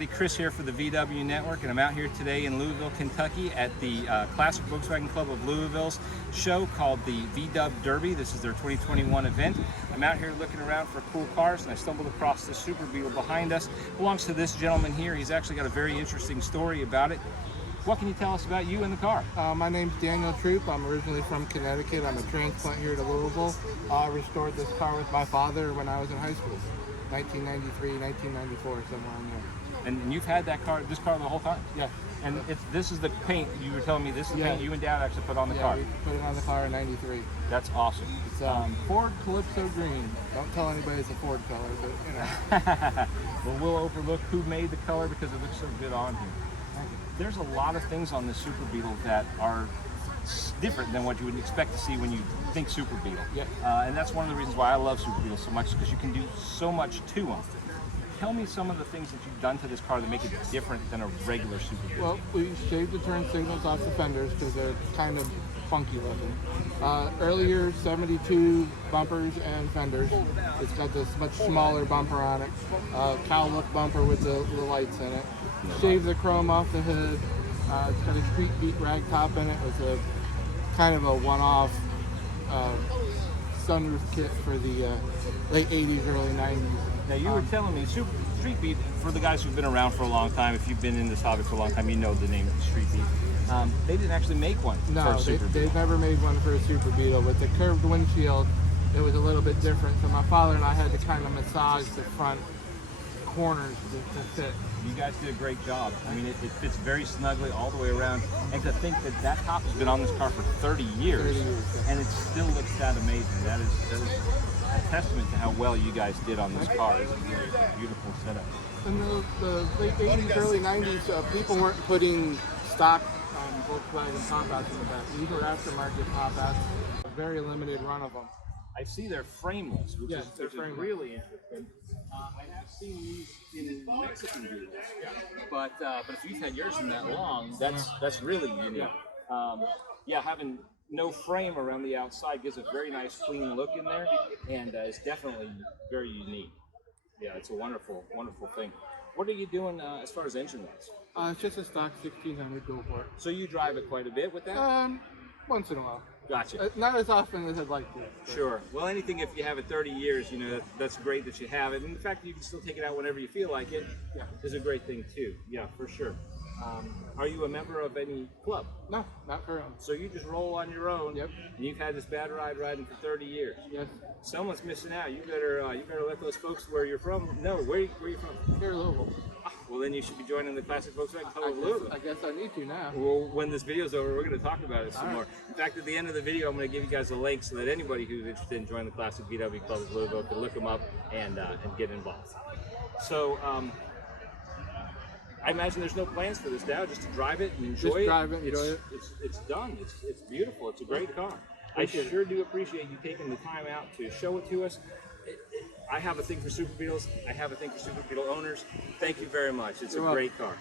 everybody, Chris here for the VW Network, and I'm out here today in Louisville, Kentucky at the Classic Volkswagen Club of Louisville's show called the VW Derby. This is their 2021 event. I'm out here looking around for cool cars, and I stumbled across this Super Beetle behind us. It belongs to this gentleman here. He's actually got a very interesting story about it. What can you tell us about you and the car? My name's Daniel Trupp. I'm originally from Connecticut. I'm a transplant here to Louisville. I restored this car with my father when I was in high school. 1993, 1994, somewhere in there. And you've had that car, this car the whole time? Yeah. And this is the paint, you were telling me this is the paint you and Dad actually put on the car? Yeah, we put it on the car in 93. That's awesome. It's Ford Calypso Green. Don't tell anybody it's a Ford color, but you know. Well, we'll overlook who made the color because it looks so good on here. There's a lot of things on this Super Beetle that are different than what you would expect to see when you think Super Beetle. Yeah. And that's one of the reasons why I love Super Beetles so much, because you can do so much to them. Tell me some of the things that you've done to this car that make it different than a regular Super Beetle. Well, we shaved the turn signals off the fenders because they're kind of funky looking. Earlier 72 bumpers and fenders. It's got this much smaller bumper on it. Cow look bumper with the lights in it. Shaved the chrome off the hood. It's got a street beat rag top in it with a kind of a one-off sunroof kit for the late 80s, early 90s. Now you were telling me, Street Beat, for the guys who've been around for a long time, if you've been in this hobby for a long time, you know the name of the Street Beat. They didn't actually make one for a Super Beetle. They've never made one for a Super Beetle. With the curved windshield, it was a little bit different. So my father and I had to kind of massage the front corners to fit. You guys did a great job. I mean, it fits very snugly all the way around. And to think that that top has been on this car for 30 years, 30 years, yeah. And it still looks that amazing. That is a testament to how well you guys did on this car. It's a really beautiful setup. In the late 80s, early 90s, people weren't putting stock Volkswagen pop-outs in the back. These were aftermarket pop-outs. A very limited run of them. I see they're frameless, which is really interesting. I have seen these in Mexican vehicles, but if you've had yours in that long, that's really unique. Yeah, having no frame around the outside gives a very nice, clean look in there, and it's definitely very unique. Yeah, it's a wonderful, wonderful thing. What are you doing as far as engine-wise? It's just a stock 1600 go-for. So you drive it quite a bit with that? Once in a while. Gotcha. Not as often as I'd like to. But. Sure. Well, anything, if you have it 30 years, you know, that's great that you have it. And the fact that you can still take it out whenever you feel like it is a great thing, too. Yeah, for sure. Are you a member of any club? No, not currently. So you just roll on your own. Yep. And you've had this bad ride riding for 30 years. Yes. Someone's missing out. You better let those folks where you're from know. Where are you from? Here, Louisville. Well, then you should be joining the Classic Volkswagen Club of Louisville. I guess I need to now. Well, when this video's over, we're going to talk about it some more. In fact, at the end of the video, I'm going to give you guys a link so that anybody who's interested in joining the Classic VW Club of Louisville can look them up and get involved. So, I imagine there's no plans for this now, just to drive it and enjoy it. Just drive it, enjoy it. It's done. It's beautiful. It's a great car. I sure do appreciate you taking the time out to show it to us. I have a thing for Super Beetles. I have a thing for Super Beetle owners. Thank you very much. It's a great car.